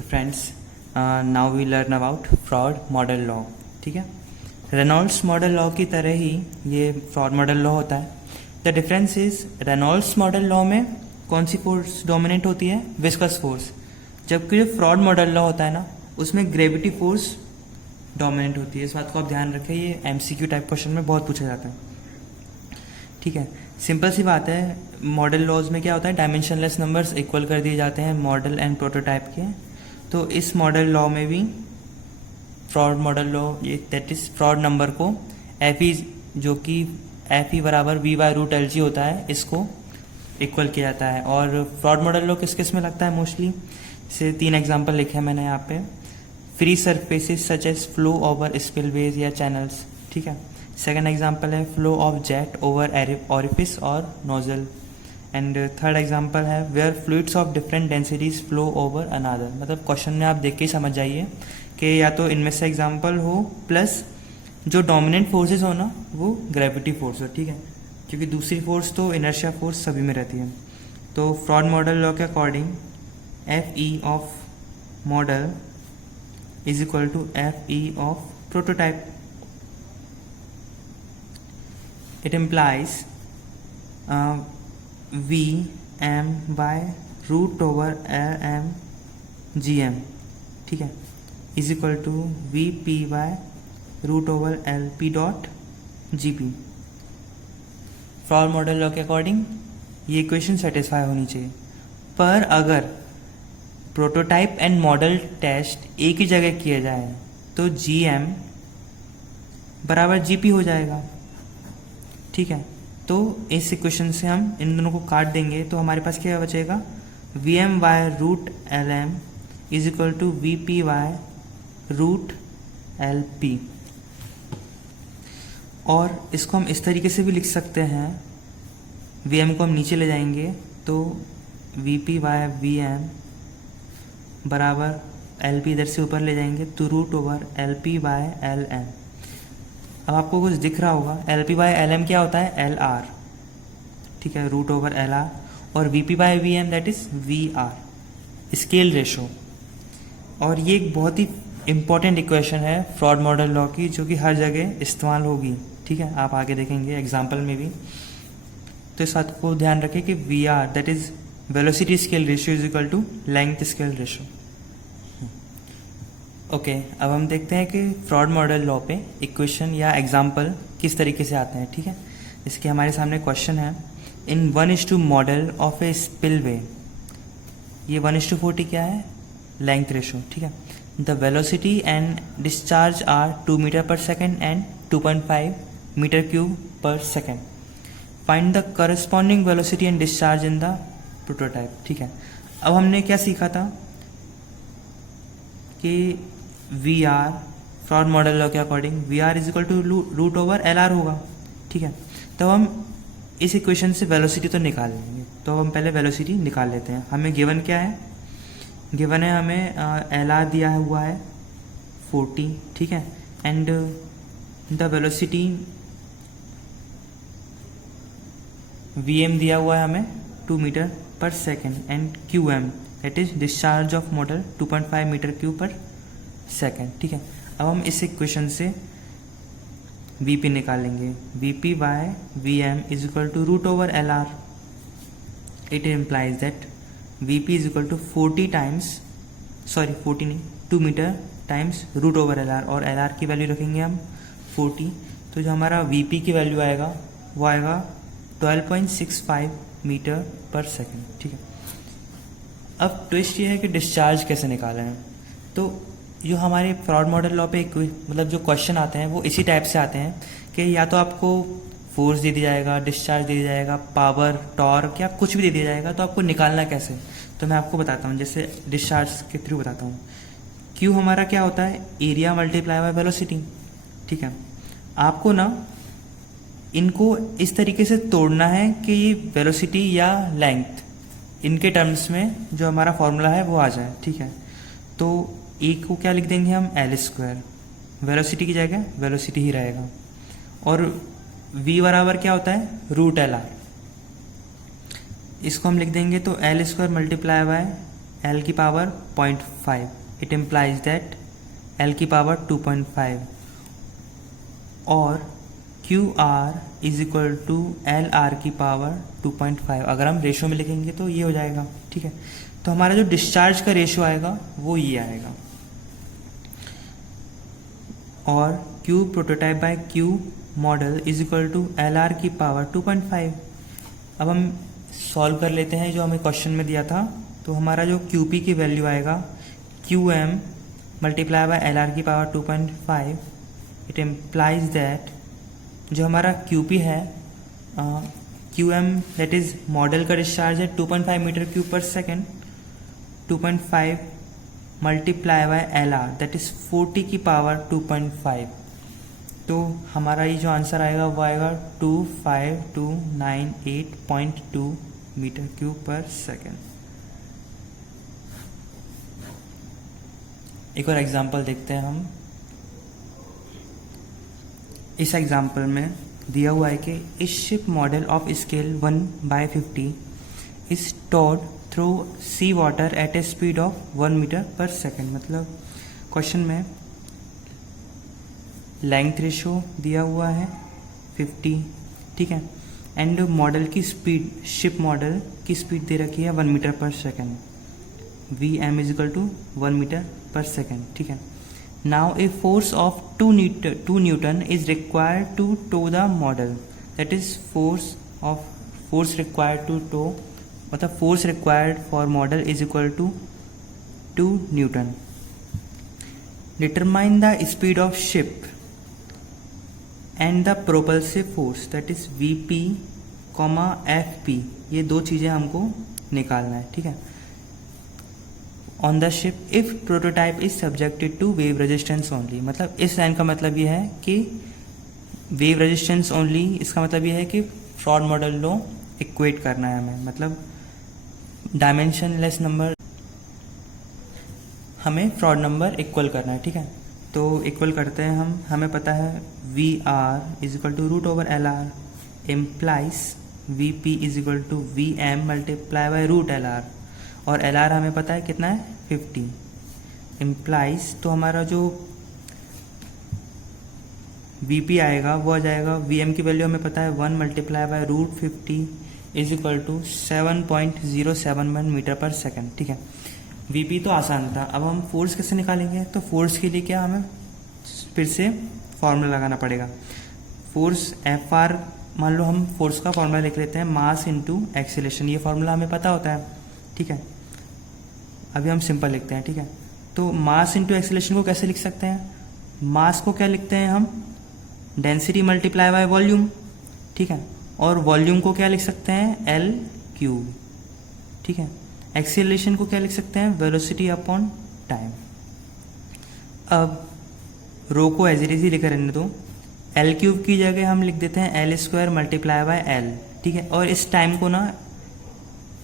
Okay friends, now we learn about Froude model law. ठीक है, Reynolds model law की तरह ही ये फ्रॉड मॉडल लॉ होता है. The difference is Reynolds model law में कौन सी फोर्स डोमिनेट होती है? Viscous force. जबकि जो फ्रॉड मॉडल लॉ होता है ना, उसमें ग्रेविटी फोर्स डोमिनेट होती है. इस बात को आप ध्यान रखें, ये एमसीक्यू टाइप क्वेश्चन में बहुत पूछा जाता है. ठीक है, सिंपल सी बात है. मॉडल लॉज में क्या होता है, डायमेंशनलेस नंबर्स इक्वल कर दिए जाते हैं मॉडल एंड प्रोटोटाइप के. तो इस मॉडल लॉ में भी फ्रॉड मॉडल लॉ, ये दैट इज फ्रॉड नंबर को एफ ई, जो कि एफ ई बराबर V by root L G होता है, इसको इक्वल किया जाता है. और फ्रॉड मॉडल लॉ किस किस में लगता है मोस्टली? से 3 एग्जाम्पल लिखे हैं मैंने यहाँ पे. Free surfaces such as flow over spillways या चैनल्स. ठीक है. सेकेंड एग्जाम्पल है flow of jet over orifice और नोजल. एंड थर्ड एग्जाम्पल है where fluids of different densities flow over another. मतलब क्वेश्चन में आप देख के ही समझ जाइए कि या तो इनमें से एग्जाम्पल हो प्लस जो डोमिनेंट फोर्सेस हो ना, वो ग्रेविटी फोर्स हो. ठीक है, क्योंकि दूसरी फोर्स तो इनर्शिया फोर्स सभी में रहती है. तो फ्रॉड मॉडल लॉ के according F E of model is equal to F E of prototype. It implies Vm by root over Lm Gm. ठीक है, is equal to Vp by root over Lp dot Gp. Froude model law के according ये equation satisfy होनी चाहिए. पर अगर prototype and model test एक ही जगह किया जाए तो Gm बराबर Gp हो जाएगा. ठीक है, तो इस इक्वेशन से हम इन दोनों को काट देंगे तो हमारे पास क्या बचेगा? V M by root L M is equal to V P by root L P. और इसको हम इस तरीके से भी लिख सकते हैं, वी एम को हम नीचे ले जाएंगे तो V P by V M बराबर एल पी इधर से ऊपर ले जाएंगे तो root over L P by L M. अब आपको कुछ दिख रहा होगा, L P by L M क्या होता है? L R. ठीक है, रूट ओवर एल आर. और V P by V M that is V R, scale ratio. और ये एक बहुत ही इंपॉर्टेंट इक्वेशन है फ्रॉड मॉडल लॉ की, जो कि हर जगह इस्तेमाल होगी. ठीक है, आप आगे देखेंगे एग्जाम्पल में भी. तो इस बात को ध्यान रखें कि V R that is velocity scale ratio is equal to length scale ratio. Okay, अब हम देखते हैं कि फ्रॉड मॉडल लॉ पे इक्वेशन या एग्जाम्पल किस तरीके से आते हैं. ठीक है, इसके हमारे सामने क्वेश्चन है. In 1:2 model of a spillway, ये 1:40 क्या है? Length ratio. ठीक है, the velocity and discharge are 2 metre पर सेकेंड एंड 2.5 मीटर क्यूब पर second. Find the corresponding velocity and discharge in the prototype. ठीक है, अब हमने क्या सीखा था कि V R, Froude model law के according V R is equal to root over L R होगा. ठीक है, तो हम इस इक्वेशन से वेलोसिटी तो निकाल लेंगे. तो हम पहले वेलोसिटी निकाल लेते हैं. हमें गिवन क्या है? गिवन है हमें एल आर दिया हुआ है 40. ठीक है, and the velocity V M दिया हुआ है हमें 2 मीटर पर second and Q M that is discharge of model 2.5 metre cube पर सेकेंड. ठीक है, अब हम इस इक्वेशन से वी पी निकालेंगे. V P by V M is equal to root over L R. It implies that V P is equal to 40 times, sorry 40 नहीं, 2 metre times root over L R. और L R की value रखेंगे हम 40. तो जो हमारा V P की value आएगा वो आएगा 12.65 मीटर पर सेकेंड. ठीक है, अब ट्विस्ट ये है कि डिस्चार्ज कैसे निकालें हैं. तो जो हमारे फ्रॉड मॉडल लॉ पे मतलब जो क्वेश्चन आते हैं वो इसी टाइप से आते हैं कि या तो आपको फोर्स दे दिया जाएगा, डिस्चार्ज दे दिया जाएगा, पावर, टॉर्क या कुछ भी दे दिया जाएगा, तो आपको निकालना कैसे. तो मैं आपको बताता हूँ, जैसे डिस्चार्ज के थ्रू बताता हूँ. क्यू हमारा क्या होता है? Area multiply by velocity. ठीक है, आपको ना इनको इस तरीके से तोड़ना है कि ये वेलोसिटी या लेंथ इनके टर्म्स में जो हमारा फॉर्मूला है वो आ जाए. ठीक है, तो एक को क्या लिख देंगे हम? L square. वेलोसिटी की जगह वेलोसिटी ही रहेगा. और v बराबर क्या होता है? Root L R. इसको हम लिख देंगे तो L square multiply by L की power 0.5, it implies that L की पावर 2.5 और QR is equal to LR की पावर 2.5। अगर हम रेशो में लिखेंगे तो ये हो जाएगा, ठीक है। तो हमारा जो डिस्चार्ज का रेशो आएगा वो ये आएगा, और Q prototype by Q model is equal to LR की पावर 2.5। अब हम सॉल्व कर लेते हैं जो हमें क्वेश्चन में दिया था। तो हमारा जो QP की वैल्यू आएगा QM मल्टीप्लाई बाय LR की पावर 2.5, इट इम्प्लाइज दैट जो हमारा QP है QM दैट इज मॉडल का डिस्चार्ज है 2.5 मीटर क्यूब पर second, 2.5 multiply by LR that is 40 की पावर 2.5। तो हमारा ये जो आंसर आएगा वो आएगा 25298.2 मीटर क्यूब पर सेकेंड। एक और एग्जांपल देखते हैं हम। इस एग्जांपल में दिया हुआ है कि इस ship model of scale 1/50 is towed through sea water at a speed of 1 metre पर सेकेंड। मतलब क्वेश्चन में लेंथ रेशो दिया हुआ है 50, ठीक है, एंड मॉडल की स्पीड, शिप मॉडल की स्पीड दे रखी है 1 मीटर पर second, Vm is equal to 1 metre पर सेकेंड, ठीक है। Now a force of 2 Newton is required to tow the model. That is force required to tow, मतलब force required for model is equal to 2 Newton. Determine the speed of ship and the propulsive force, that is Vp, Fp। ये दो चीज़ें हमको निकालना है, ठीक है। On the ship if prototype is subjected to wave resistance only. मतलब इस लाइन का मतलब ये है कि वेव रेजिस्टेंस ओनली, इसका मतलब ये है कि फ्रॉड मॉडल लो इक्वेट करना है हमें, मतलब डायमेंशनलेस नंबर हमें फ्रॉड नंबर इक्वल करना है, ठीक है। तो इक्वल करते हैं हम, हमें पता है VR is equal to root over LR implies VP is equal to VM multiply by root LR, और LR हमें पता है कितना है 50 इम्प्लाइज। तो हमारा जो VP आएगा वो आ जाएगा, VM की वैल्यू हमें पता है 1 multiply by root 50 is equal to 7.071 metre पर सेकेंड, ठीक है। VP तो आसान था। अब हम फोर्स कैसे निकालेंगे? तो फोर्स के लिए क्या हमें फिर से फॉर्मूला लगाना पड़ेगा। फोर्स FR, मान लो हम फोर्स का फॉर्मूला लिख लेते हैं मास इनटू एक्सीलरेशन, ये फॉर्मूला हमें पता होता है, ठीक है। अभी हम सिंपल लिखते हैं, ठीक है। तो मास इनटू एक्सीलरेशन को कैसे लिख सकते हैं? मास को क्या लिखते हैं हम? डेंसिटी मल्टीप्लाई बाय वॉल्यूम, ठीक है। और वॉल्यूम को क्या लिख सकते हैं? L क्यूब, ठीक है। एक्सीलरेशन को क्या लिख सकते हैं? Velocity upon time. अब रो को एज इट इज ही लिखे रहने दो। L क्यूब की जगह हम लिख देते हैं L square multiply by L, ठीक है। और इस टाइम को ना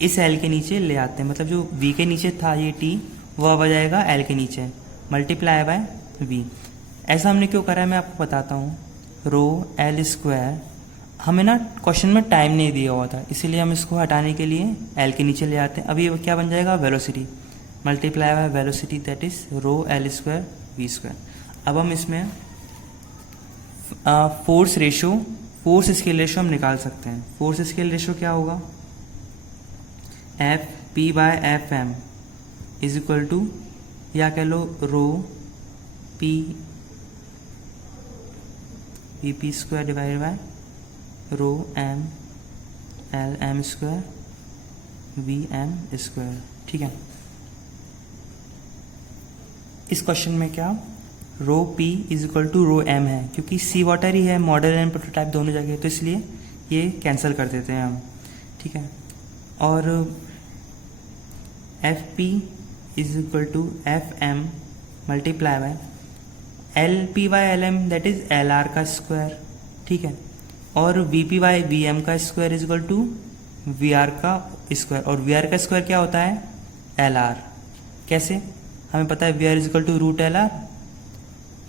इस L के नीचे ले आते हैं, मतलब जो V के नीचे था ये T, वो अब आ जाएगा L के नीचे मल्टीप्लाई बाय V। ऐसा हमने क्यों करा है मैं आपको बताता हूँ। रो L स्क्वायर, हमें ना क्वेश्चन में टाइम नहीं दिया हुआ था, इसीलिए हम इसको हटाने के लिए L के नीचे ले आते हैं। अब ये क्या बन जाएगा? Velocity multiply by velocity, that is rho L square V square. अब हम इसमें force ratio, force scale ratio हम निकाल सकते हैं। फोर्स स्केल रेशो क्या होगा? Fp by Fm is equal to, या कह लो rho P Vp square divide by rho M L M square VM square, ठीक है। इस क्वेश्चन में क्या rho P is equal to rho M है, क्योंकि सी वाटर ही है मॉडल एंड प्रोटोटाइप दोनों जगह, तो इसलिए ये कैंसिल कर देते हैं हम, ठीक है। और Fp is equal to Fm multiply by LP by LM, that is LR का स्क्वायर, ठीक है। और VP बाय VM का square is equal to VR का स्क्वायर, और VR का स्क्वायर क्या होता है? LR। कैसे? हमें पता है VR is equal to root LR,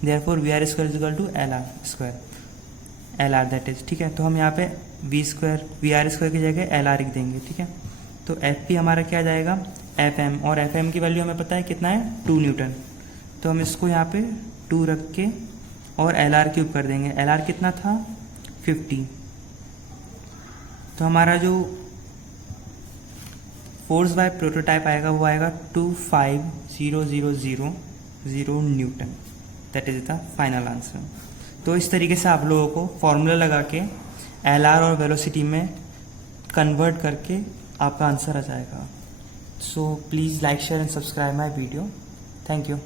therefore VR square is equal to LR square, LR that is, ठीक है। तो हम यहाँ पे V स्क्वायर VR स्क्वायर की जगह LR लिख देंगे, ठीक है। तो Fp हमारा क्या आ जाएगा? एफ एम, और एफ एम की वैल्यू हमें पता है कितना है 2 न्यूटन। तो हम इसको यहाँ पे 2 रख के और एल आर क्यूब कर देंगे। एल आर कितना था 50। तो हमारा जो फोर्स बाय प्रोटोटाइप आएगा वो आएगा 25000 Newton. That is the final answer. तो इस तरीके से आप लोगों को फॉर्मूला लगा के एल आर और वेलोसिटी में कन्वर्ट करके आपका आंसर आ जाएगा। So please like share and subscribe my video. Thank you.